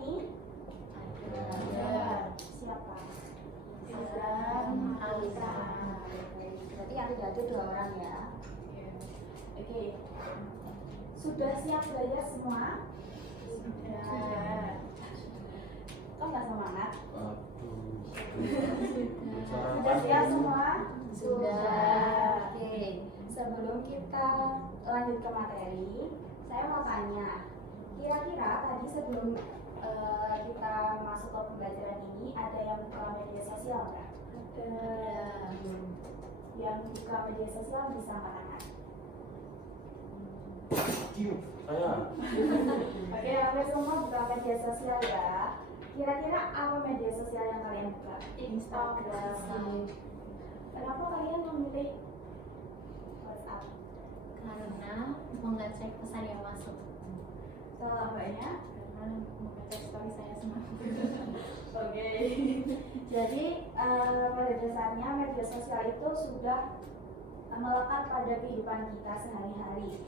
ini? Ada. Siapa? Alisa. Berarti yang tidak ada 2 orang ya. Oke. Sudah siap belajar semua? Sudah. Kok nggak semangat? Sarapan Sudah siap dulu. semua? Sudah. Oke. Sebelum kita lanjut ke materi, saya mau tanya. Kira-kira tadi sebelum kita masuk ke pembelajaran ini ada yang buka media sosial nggak? Ada. Yang buka media sosial bisa angkat tangan. Saya. Oke, hampir semua buka media sosial ya. Kira-kira apa media sosial yang kalian buka? Instagram. Kenapa kalian memilih WhatsApp? Karena mengecek pesan yang masuk. Kalau mbaknya? Karena mengecek story saya semalam. Oke. Jadi pada dasarnya media sosial itu sudah melekat pada kehidupan kita sehari-hari.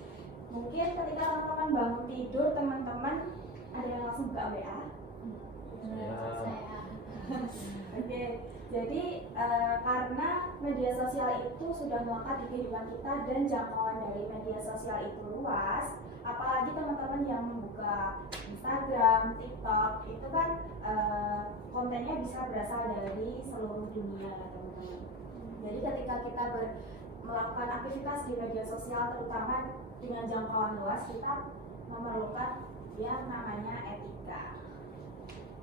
Mungkin ketika teman-teman bangun tidur, teman-teman ada yang langsung buka WA. Saya. Oke, jadi karena media sosial itu sudah melekat di kehidupan kita dan jangkauan dari media sosial itu luas, apalagi teman-teman yang membuka Instagram, TikTok, itu kan kontennya bisa berasal dari seluruh dunia teman-teman. Jadi ketika kita melakukan aktivitas di media sosial, terutama dengan jangkauan luas, kita memerlukan yang namanya etika.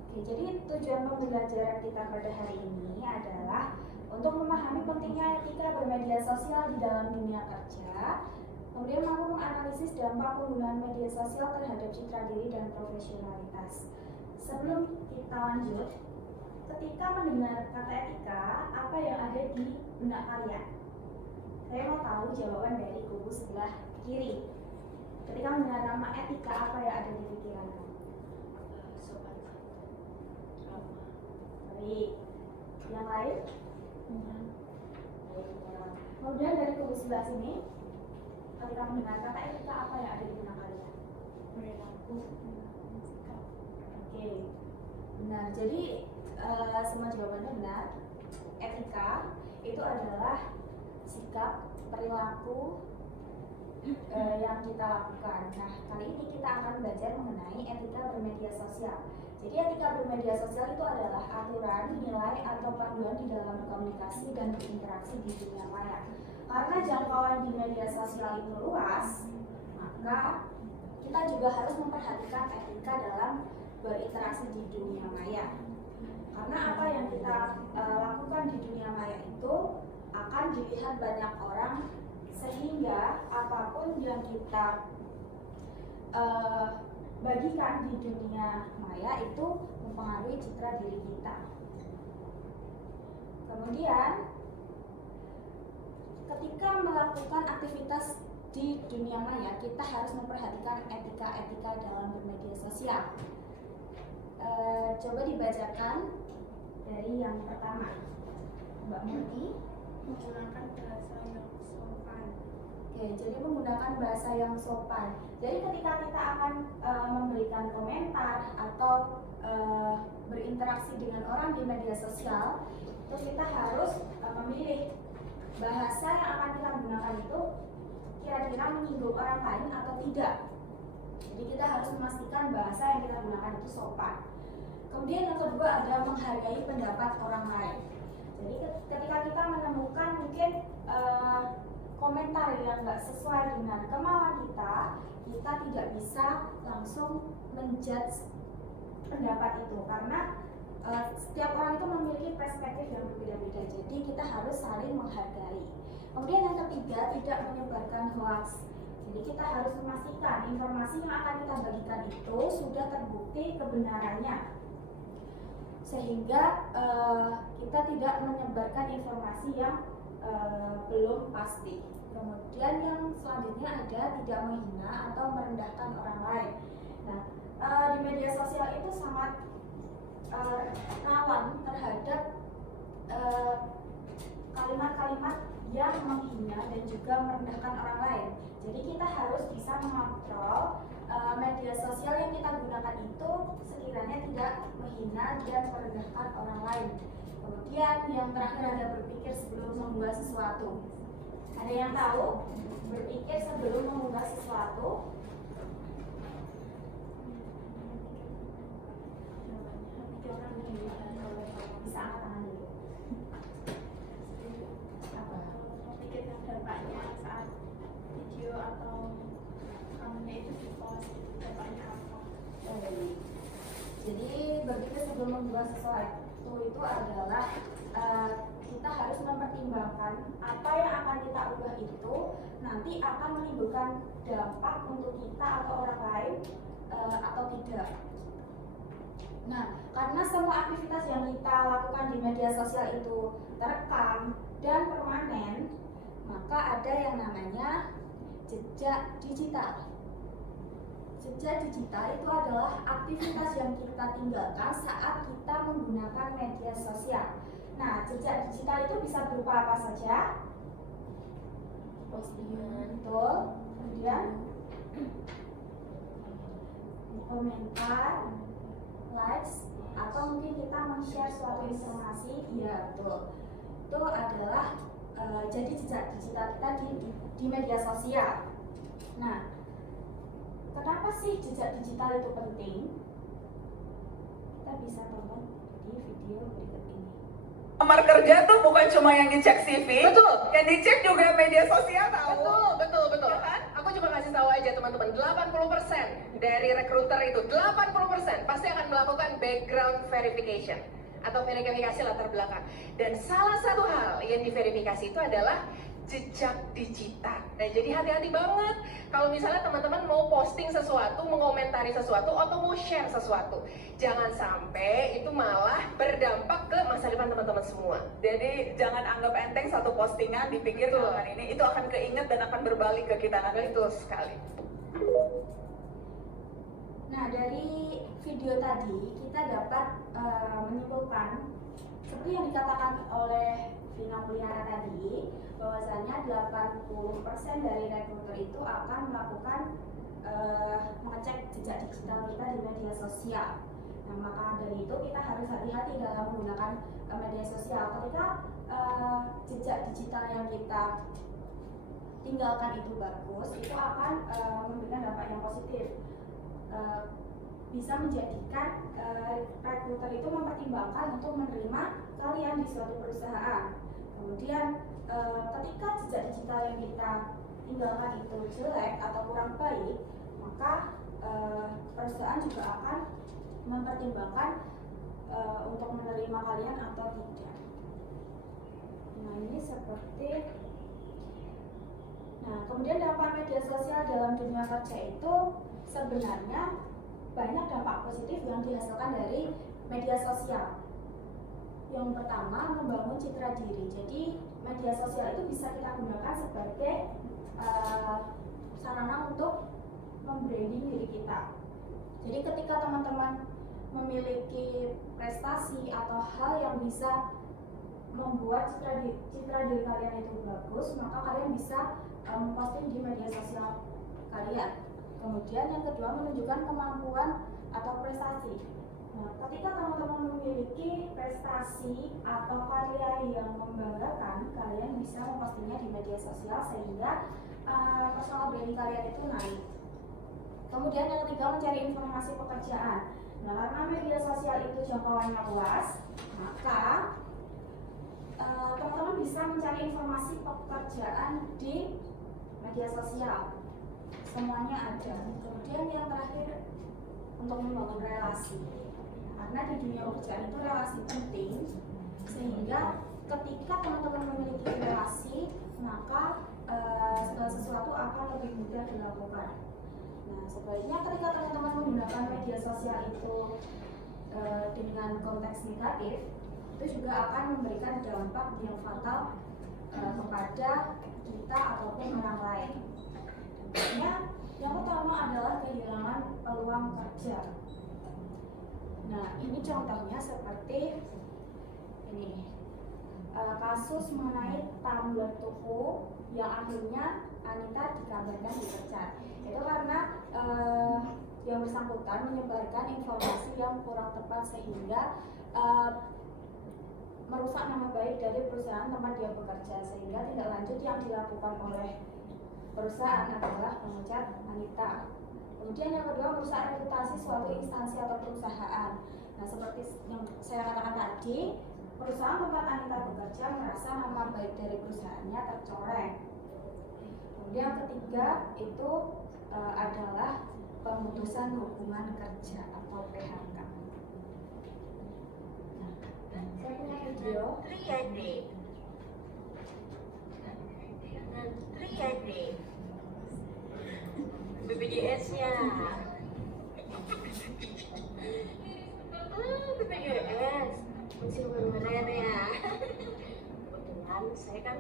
Oke, jadi tujuan pembelajaran kita pada hari ini adalah untuk memahami pentingnya etika bermedia sosial di dalam dunia kerja, kemudian mampu menganalisis dampak penggunaan media sosial terhadap citra diri dan profesionalitas. Sebelum kita lanjut, ketika mendengar kata etika, apa yang ada di benak kalian? Saya mau tahu jawaban dari kubu sebelah kiri. Ketika mendengar nama etika, apa yang ada di pikiran kamu? Sopan santun. Baik. Yang lain? Baik. Kemudian dari kubu sebelah sini, ketika mendengar kata etika, apa yang ada di benak kalian? Perilaku. Sikap. Oke. Benar. Jadi semua jawabannya benar. Etika itu adalah sikap, perilaku yang kita lakukan. Nah, kali ini kita akan belajar mengenai etika bermedia sosial. Jadi etika bermedia sosial itu adalah aturan, nilai, atau panduan di dalam berkomunikasi dan berinteraksi di dunia maya. Karena jangkauan di media sosial itu luas, maka kita juga harus memperhatikan etika dalam berinteraksi di dunia maya. Karena apa yang kita lakukan di dunia maya itu akan dilihat banyak orang, sehingga apapun yang kita bagikan di dunia maya itu mempengaruhi citra diri kita. Kemudian ketika melakukan aktivitas di dunia maya, kita harus memperhatikan etika-etika dalam bermedia sosial. Coba dibacakan dari yang pertama, Mbak Murti. Menggunakan bahasa yang sopan. Oke, jadi menggunakan bahasa yang sopan. Jadi ketika kita akan memberikan komentar atau berinteraksi dengan orang di media sosial, itu kita harus memilih bahasa yang akan kita gunakan itu kira-kira menyinggung orang lain atau tidak. Jadi kita harus memastikan bahasa yang kita gunakan itu sopan. Kemudian yang kedua ada menghargai pendapat orang lain. Jadi ketika kita menemukan mungkin komentar yang nggak sesuai dengan kemauan kita tidak bisa langsung menjudge pendapat itu, karena setiap orang itu memiliki perspektif yang berbeda-beda. Jadi kita harus saling menghargai. Kemudian yang ketiga, tidak menyebarkan hoax. Jadi kita harus memastikan informasi yang akan kita bagikan itu sudah terbukti kebenarannya, sehingga kita tidak menyebarkan informasi yang belum pasti. Kemudian yang selanjutnya ada tidak menghina atau merendahkan orang lain. Nah, di media sosial itu sangat rawan terhadap kalimat-kalimat yang menghina dan juga merendahkan orang lain. Jadi kita harus bisa mengontrol media sosial yang kita gunakan itu sekiranya tidak menghina dan merendahkan orang lain. Kemudian yang terakhir ada berpikir sebelum mengunggah sesuatu. Ada yang tahu berpikir sebelum mengunggah sesuatu? Bisa angkat tangan dulu. Pikirkan dampaknya saat video atau rekamannya itu dipost, dampaknya apa? Jadi berpikir sebelum membuat sesuatu itu adalah kita harus mempertimbangkan apa yang akan kita ubah itu nanti akan menimbulkan dampak untuk kita atau orang lain atau tidak. Nah, karena semua aktivitas yang kita lakukan di media sosial itu terekam dan permanen, maka ada yang namanya jejak digital. Jejak digital itu adalah aktivitas yang kita tinggalkan saat kita menggunakan media sosial. Nah, jejak digital itu bisa berupa apa saja? Postingan, betul. Kemudian komentar, likes, atau mungkin kita men-share suatu informasi. Iya, betul. Itu adalah jadi jejak digital kita di media sosial. Nah, kenapa sih jejak digital itu penting? Kita bisa tonton di video berikut ini. Lamar kerja tuh bukan cuma yang dicek CV, betul. Yang dicek juga media sosial tahu. Betul. Ya kan? Aku cuma kasih tahu aja teman-teman, 80% dari rekruter itu 80% pasti akan melakukan background verification atau verifikasi latar belakang. Dan salah satu hal yang diverifikasi itu adalah jejak digital. Nah, jadi hati-hati banget kalau misalnya teman-teman mau posting sesuatu, mengomentari sesuatu, atau mau share sesuatu. Jangan sampai itu malah berdampak ke masa depan teman-teman semua. Jadi jangan anggap enteng satu postingan dipikir kan ini itu akan keinget dan akan berbalik ke kita nanti. Betul sekali. Nah, dari video tadi kita dapat menyimpulkan seperti yang dikatakan oleh Vina Mulyana tadi, bahwasanya 80% dari rekruter itu akan melakukan mengecek jejak digital kita di media sosial. Nah, maka dari itu kita harus hati-hati dalam menggunakan media sosial. Ketika jejak digital yang kita tinggalkan itu bagus, itu akan memberikan dampak yang positif. Bisa menjadikan rekruter itu mempertimbangkan untuk menerima kalian di suatu perusahaan. Kemudian ketika jejak digital yang kita tinggalkan itu jelek atau kurang baik, maka perusahaan juga akan mempertimbangkan untuk menerima kalian atau tidak. Nah, ini seperti. Nah, kemudian dampak media sosial dalam dunia kerja itu sebenarnya banyak dampak positif yang dihasilkan dari media sosial. Yang pertama, membangun citra diri. Jadi media sosial itu bisa kita gunakan sebagai sarana untuk membranding diri kita. Jadi ketika teman-teman memiliki prestasi atau hal yang bisa membuat citra diri kalian itu bagus, maka kalian bisa memposting di media sosial kalian. Kemudian yang kedua, menunjukkan kemampuan atau prestasi. Nah, ketika teman-teman memiliki prestasi atau karya yang membanggakan, kalian bisa mempostingnya di media sosial sehingga personal branding kalian itu naik. Kemudian yang ketiga, mencari informasi pekerjaan. Nah, karena media sosial itu jangkauannya luas, maka teman-teman bisa mencari informasi pekerjaan di media sosial. Semuanya ada. Kemudian yang terakhir, untuk membangun relasi. Karena di dunia pekerjaan itu relasi penting, sehingga ketika teman-teman memiliki relasi, maka segala sesuatu akan lebih mudah dilakukan. Nah, sebaliknya ketika teman-teman menggunakan media sosial itu dengan konteks negatif, itu juga akan memberikan dampak yang fatal kepada kita ataupun orang lain. Tentunya yang utama adalah kehilangan peluang kerja. Nah, ini contohnya seperti ini. kasus mengenai Tumblr toko yang akhirnya Anita dikabarkan dipecat. Itu karena yang bersangkutan menyebarkan informasi yang kurang tepat sehingga merusak nama baik dari perusahaan tempat dia bekerja, sehingga tindak lanjut yang dilakukan oleh perusahaan adalah memecat Anita. Kemudian yang kedua, merusak reputasi suatu instansi atau perusahaan. Nah, seperti yang saya katakan tadi, perusahaan tempat Anita bekerja merasa nama baik dari perusahaannya tercoreng. Kemudian yang ketiga itu adalah pemutusan hubungan kerja atau PHK. Saya punya video. BPJS-nya. BPJS masih mana ya? Kebetulan saya kan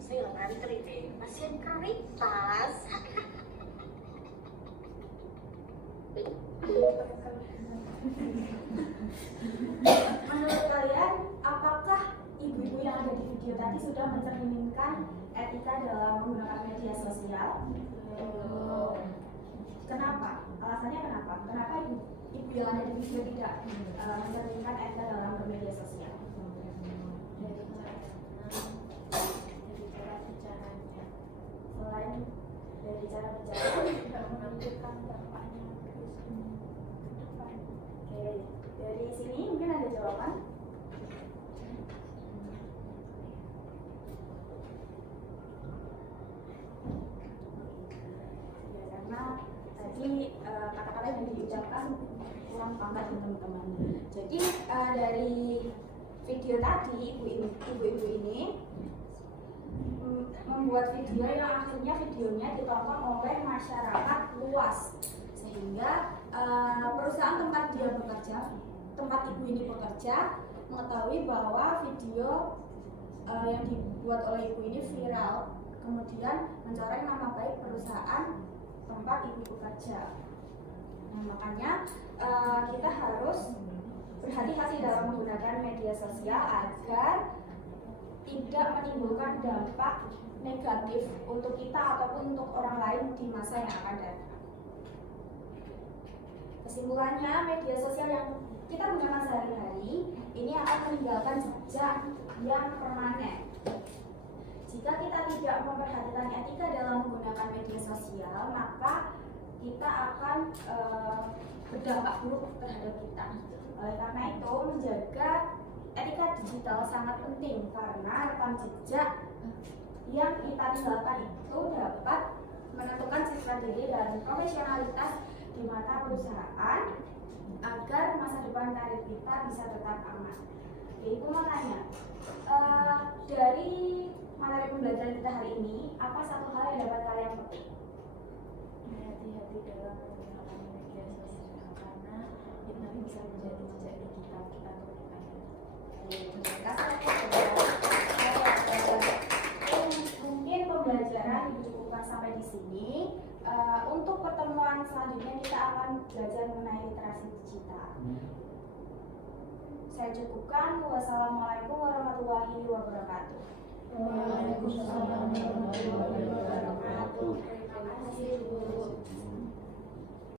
saya nggak ngantri deh, pasien prioritas. Menurut kalian, apakah ibu-ibu yang ada di video tadi sudah mencerminkan etika dalam menggunakan media sosial? Kenapa? Alasannya kenapa? Kenapa ibu yang ada di video tidak mencerminkan etika dalam bermedia sosial? Selain dari cara bicara, tidak menunjukkan dampaknya terus ke depan. oke, dari sini mungkin ada jawaban. Ya, karena tadi kata-kata yang diucapkan kurang paham teman-teman. Jadi dari video tadi ibu-ibu ini membuat video yang akhirnya videonya ditonton oleh masyarakat luas, sehingga perusahaan tempat dia bekerja, tempat ibu ini bekerja, mengetahui bahwa video yang dibuat oleh ibu ini viral, kemudian mencoreng nama baik perusahaan tempat ibu bekerja. Nah, makanya kita harus berhati-hati dalam menggunakan media sosial agar tidak menimbulkan dampak negatif untuk kita ataupun untuk orang lain di masa yang akan datang. Kesimpulannya, media sosial yang kita gunakan sehari-hari ini akan meninggalkan jejak yang permanen. Jika kita tidak memperhatikan etika dalam menggunakan media sosial, maka kita akan berdampak buruk terhadap kita. Oleh karena itu, menjaga etika digital sangat penting karena rekam jejak yang kita tinggalkan itu dapat menentukan citra diri dan profesionalitas di mata perusahaan agar masa depan karir kita bisa tetap aman. Itu makanya dari materi pembelajaran kita hari ini, apa satu hal yang dapat kalian petik? Hati-hati dalam menggunakan media sosial karena kita bisa menjadi jejak digital kita ke depannya. Mungkin pembelajaran dicukupkan sampai di sini. Untuk pertemuan selanjutnya kita akan belajar mengenai literasi digital. Saya cukupkan. Wassalamualaikum warahmatullahi wabarakatuh. Waalaikumsalam warahmatullahi wabarakatuh.